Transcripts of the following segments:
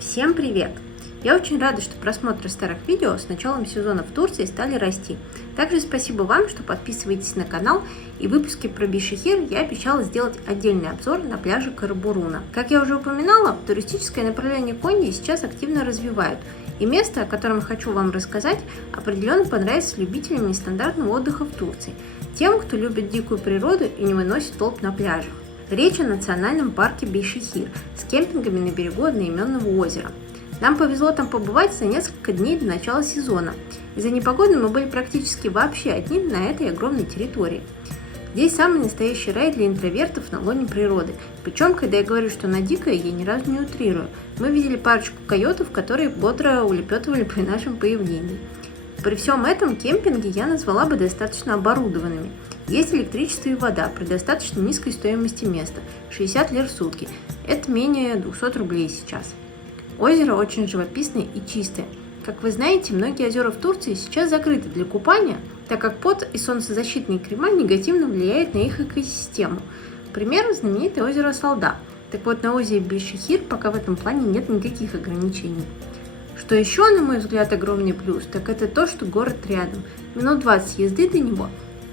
Всем привет! Я очень рада, что просмотры старых видео с началом сезона в Турции стали расти. Также спасибо вам, что подписываетесь на канал, и в выпуске про Бишехир я обещала сделать отдельный обзор на пляже Карабуруна. Как я уже упоминала, туристическое направление Коньи сейчас активно развивают, и место, о котором хочу вам рассказать, определенно понравится любителям нестандартного отдыха в Турции, тем, кто любит дикую природу и не выносит толп на пляжах. Речь о национальном парке Бишехир с кемпингами на берегу одноименного озера. Нам повезло там побывать за несколько дней до начала сезона. Из-за непогоды мы были практически вообще одни на этой огромной территории. Здесь самый настоящий рай для интровертов на лоне природы. Причем, когда я говорю, что она дикая, я ни разу не утрирую. Мы видели парочку койотов, которые бодро улепетывали при нашем появлении. При всем этом кемпинги я назвала бы достаточно оборудованными. Есть электричество и вода при достаточно низкой стоимости места – 60 лир в сутки. Это менее 200 рублей сейчас. Озеро очень живописное и чистое. Как вы знаете, многие озера в Турции сейчас закрыты для купания, так как пот и солнцезащитные крема негативно влияют на их экосистему. Пример – знаменитое озеро Салда. Так вот, на озере Бишехир пока в этом плане нет никаких ограничений. Что еще, на мой взгляд, огромный плюс, так это то, что город рядом. Минут 20 езды до него.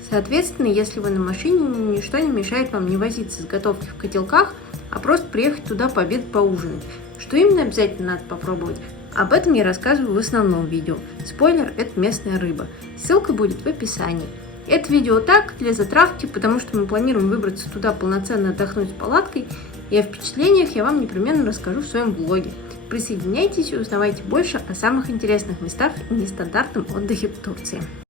Соответственно, если вы на машине, ничто не мешает вам не возиться с готовки в котелках, а просто приехать туда пообедать, поужинать. Что именно обязательно надо попробовать? Об этом я рассказываю в основном видео. Спойлер – это местная рыба. Ссылка будет в описании. Это видео так, для затравки, потому что мы планируем выбраться туда полноценно отдохнуть с палаткой, и о впечатлениях я вам непременно расскажу в своем влоге. Присоединяйтесь и узнавайте больше о самых интересных местах и нестандартном отдыхе в Турции.